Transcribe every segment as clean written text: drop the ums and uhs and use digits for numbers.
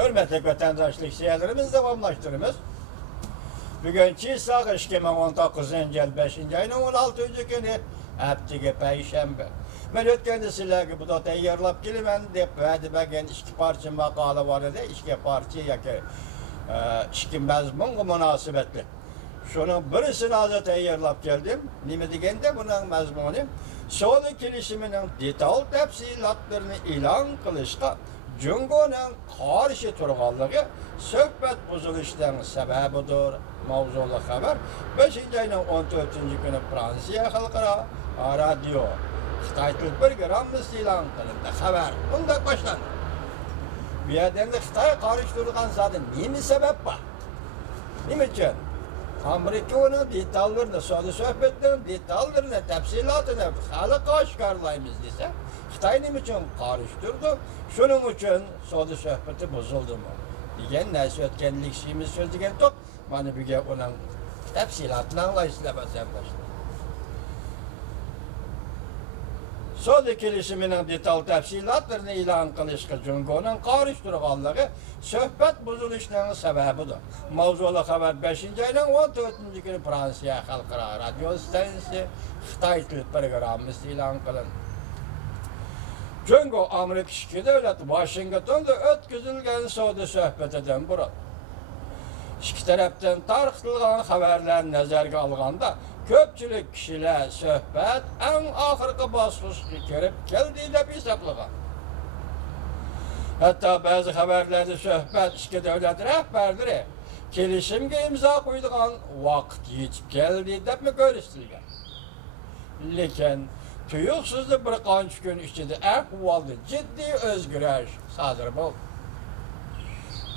Hürmetli vatandaşlık siyerlerimiz devamlaştırımız. Bugün Çiğsağ 2019 yıl 5. ayının 16. günü haftiga Perşembe. Ben ötkende sizlerge bu da tayyorlap kelimen dep va'da bergan ikki parcha maqola bor edi. Ikki parcha yoki ikki mazmunga munosabatli. Şunun birisini hozir tayyorlab keldim. Nima deganda buning mazmuni So'li kelishimining detal tafsilotlarini e'lon qilishga Jungoning qarshi turganligi suhbat buzilishining sababidir. Mavzuli xabar 5. ayning 14. kuni Fransiya xalqaro radio Xitoy til programmasi e'lon qilindi. Xabar bunday boshlandi. Bu yerda Xitoy qarshi turgan zodi nima sabab bor? Nima uchun? Amerika uning detallarini, so'hbatlarning detallarini, tafsilotini xalqqa oshkorlaymiz desa, Xitoy nima uchun qarshi turdi? Shuning uchun so'hbati buzildimi? degan narsa o'tganlik ishimiz so'zlagan to'q. Mana bu gap uning tafsilotini anglaysizlar vatandoshlar. So'li kelishimining detal tafsilotlarini e'lon qilishga Jungoning qarshi turganligi suhbat buzilishining sababidir. Mavzuli xabar 5. ayning 14. kuni Fransiya xalqaro radio stansiyasi Xitoy til programmasi e'lon qilindi. Jungo Amerika ishki davlati Washingtonda o'tkazilgan savdo suhbatidan burun ikki tarafdan tarqatilgan xabarlarni nazarga olganda ko'pchilik kishilar suhbat eng oxirgi bosqichga kirib keldi deb hisoblagan. Hatto ba'zi xabarlarda suhbat ikki davlat rahbarlari kelishimga imzo qo'ydigan vaqt yetib keldi deb ko'rsatilgan. Lekin tuyuqsizda bir qancha kun ichida ahvolda jiddiy o'zgarish sodir bo'ldi.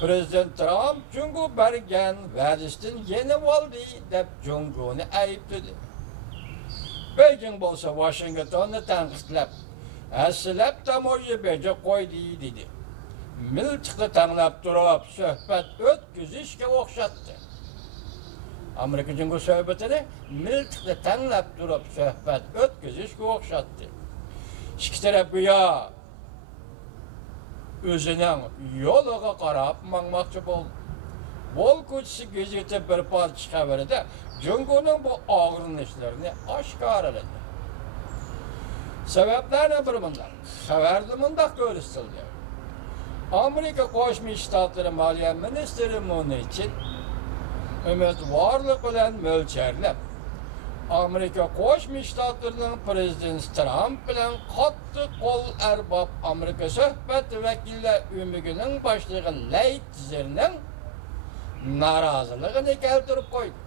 Prezident Trump Jungo bergan va'dasidan yenib oldi deb Jungoni aybladi. Beijing bo'lsa Washingtonni tanqidlab, aslab tamoyibaga qo'ydi dedi. Miltiqni tanlab turib suhbat o'tkazishga o'xshatdi. Amerika Jungo suhbatini miltiqni tanlab turib suhbat o'tkazishga o'xshatdi. Ikki taraf go'yo o'zining yo'liga qarab mangmoqchi bo'ldi. Volko'chisi gazeti bir parcha xabarida Jungoning bu og'rinishlarini oshkorladi. Sabablarni bir bunday. Xabarda bunday ko'rsatildi. Amerika Qo'shma Shtatlari Moliya ministri Munichin umidvorlik bilan mo'ljarlab Amerika Qo'shma Shtatlarining prezidenti Trump bilan qattiq qo'l arbob Amerika suhbat vakillar umigining boshlig'i Leitizerning noroziligini keltirib qo'ydi.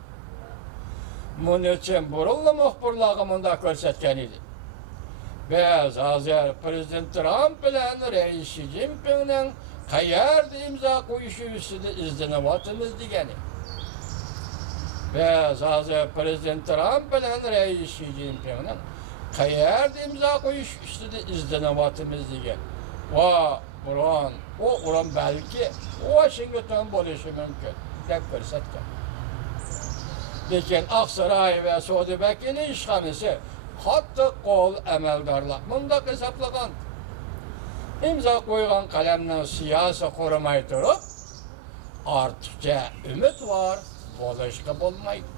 Munichin burunli muxbirlarga bunda ko'rsatgan edi. Biz hozir prezident Trump bilan rais Xi Jinpingning qayerda imzo qo'yishi ustida izlanyapmiz degan edi. Biz hozir prezident Trump bilan rais Xi Jinpingning qayerda imzo qo'yish ustida izlanyapmiz degan. Va uran balki Washington bo'lishi mumkin deb ko'rsatgan. Lekin Oqsaroy va Saudiya vakili ishxonasi qattiq qo'l amaldorlar bunda hisoblagan. İmzo qo'ygan qalamning siyosiy qo'rimay turib, ortiqcha umid bor bo'lishga bo'lmaydi.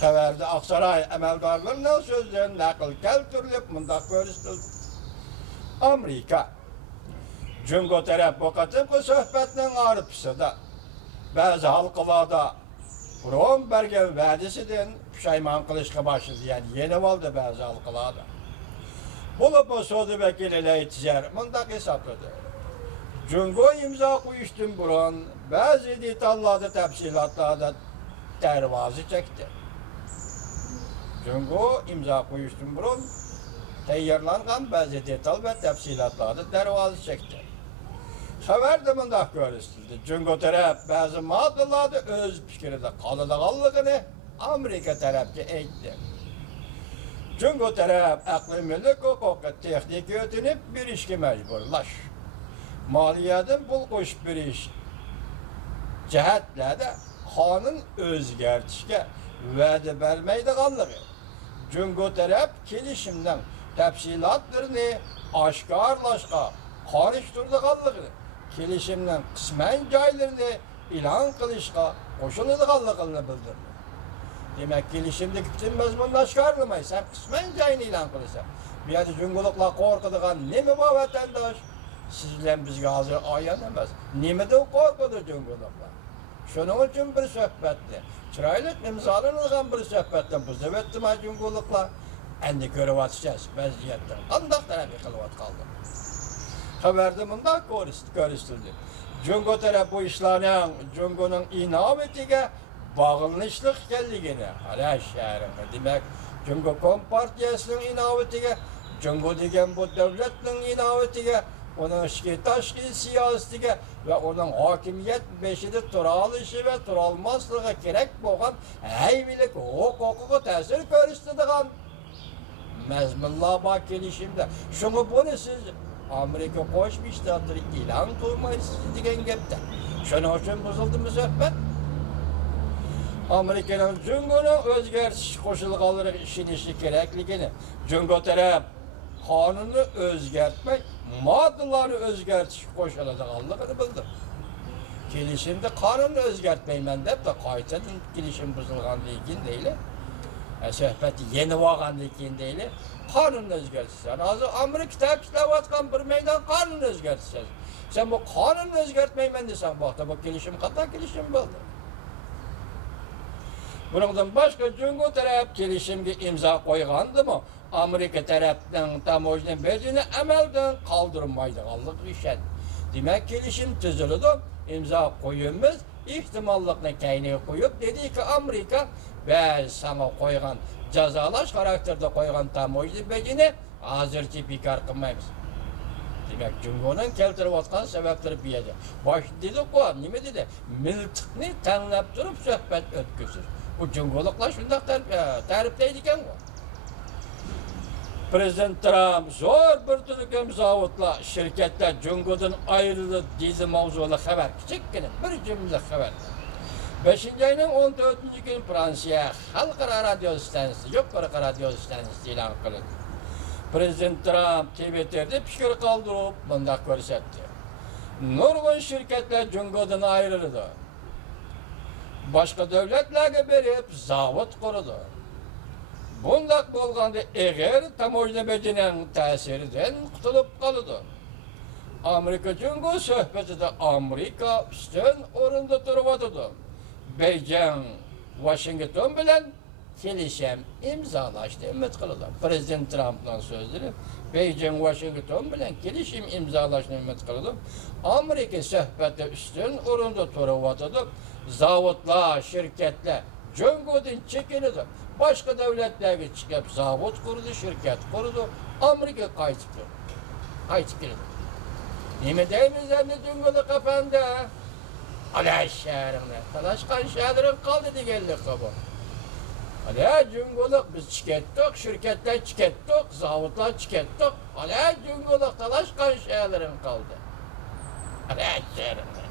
Xabarda Oqsaroy amaldorlarining so'zlaridan naql keltirilib, bunda ko'rsatildi. Amerika Jungo taraf bu qatimqi suhbatning orifisida ba'zi halqalarda Rom bergan va'dasidan pushaymon qilishga boshladi, ya'ni yenib oldi ba'zi halqalarda. Bo'lib so'zi vakili Leitzer bunday hisobladi. Jungo imzo qo'yishdan burun ba'zi detallarda tafsilotlarda darvoza chekdi. Jungo imzo qo'yishdan burun tayyorlangan ba'zi detal va tafsilotlarda darvoza chekdi. Xabarda bunday ko'rsatildi. Jungo taraf ba'zi moddalarda o'z fikrida qoladiganligini Amerika tarafga aytdi. Jungo taraf aqliy millik huquqi texnik o'tinib berishga majburlash, moliyadan pul qo'shib berish jihatlarda qonun o'zgartishga va'da bermaydiganligi, Jungo taraf kelishimdan təfsilatlarını aşkarlaşqa, qarışdırdıqanlığını, kelişimdən qismən caylarını ilan qilishqa qoşuladiganligini bildirdi. Demek kelişimdeki bütün mazmunni aşkarlamayız. Sen qismən cayını ilan qilsan. Bu yerda junguliqlar qo'rqadigan nima bor vatandosh? Siz bilan bizga hozir ayon emas. Nimadan qo'rqadi junguliqlar? Shuning uchun bir suhbatda, chiroyli imzolanadigan bir suhbatdan buzib o'tdi junguliqlar. Endi ko'ryapsiz vaziyatni. Qanday tarafga qilyotgandir. Xabarda bunday ko'rsatildi. Jungo taraf bu ishlarning Jungoning inovatiga bağlanışlıq ekanligini Alash shahrida. Demak, Jungo Kompartiyasining inovatiga, Jungo degan bu davlatning inovatiga, uning ichki tashqi siyosatiga va uning hokimiyat beshida tura olishi va tura olmasligi kerak bo'lgan hayvilik huquqiga ta'sir ko'rsatadigan mazmunlar bor kelishimda. Shuni buni siz Amerika Qo'shma Shtatlari e'lon qilmaysiz degan gapda. Shuning uchun buzildimi suhbat? Amerika'nın Jungo'nun o'zgartish qo'shilganlariga ishonishi kerakligini, Jungo taraf qonunni o'zgartmay, moddalarni o'zgartish qo'shiladiganligini bildirdi. Kelishimda qonunni o'zgartmayman deb de qaytadan kelishim buzilgandan keyin deyli. Suhbat yeni bo'lgandan keyin deyli, qonunni o'zgartishlar. Hozir Amerika ta'kidlayotgan bir maydon qonunni o'zgartishlar. Sen bu qonunni o'zgartmayman desan, bu kelishim qanday kelishim bo'ldi? Bundan başka Jungo taraf kelishimga imzo qo'ygandimi? Amerika tarafdan tamojna bedini amaldan qoldirmaydiganligi ishon. Demak, kelishim tuzildi, imzo qo'yimiz, ehtimollikni kayniga qo'yib dediki, Amerika biz sana qo'ygan jazolash xarakterda qo'ygan tamojna bedini hozircha bekor qilmaymiz. Demak, Jungoning keltirayotgan sabablari bu yerda. Bosh dedi-ku, nima dedi? Miltiqni tanlab turib suhbat o'tkazish. Bu junguliqlar shunday ta'riflaydi ekan. Prezident Trump zo'r bir turkum zavodlar, shirkatlar Jungodan ayrıldı deydi mavzuli xabar. Kichikgina bir jumla xabar. 5-oyning 14-kuni Fransiya xalqaro radio stansiyasi, yuqori radio stansiyasi e'lon qildi. Prezident Trump Twitter'da fikr qoldirib, bunday ko'rsatdi. Nurg'un shirkatlar Jungodan ayrıldı. Başka devletlerge berip zavod qurdi. Bundaq bo'lganda eğer tamojna bedinin ta'siridan qutulib qoldi. Amerika Jungo suhbatida Amerika ustun o'rinda turibdi. Beijing Washington bilan kelishim imzolashni umid qiladi. Prezident Trumpning so'zlari Beijing Washington bilan kelishim imzolashni umid qiladi. Amerika suhbati ustun o'rinda turibdi. Zavodlar, şirketler Jungo'dan çekildi. Başka devletlerge çıkıp zavod kurdu, şirket kurdu. Amerika qaytib keldi. Nima deymiz endi Jungo'da kapandı? Alash shahrida talashgan shahrim qoldi deganlik bu. Ala Jungo'da biz chiketdik, şirketler chiketdik, zavodlar chiketdik. Ala Jungo'da talashgan shahrim qoldi. Alash shahrida.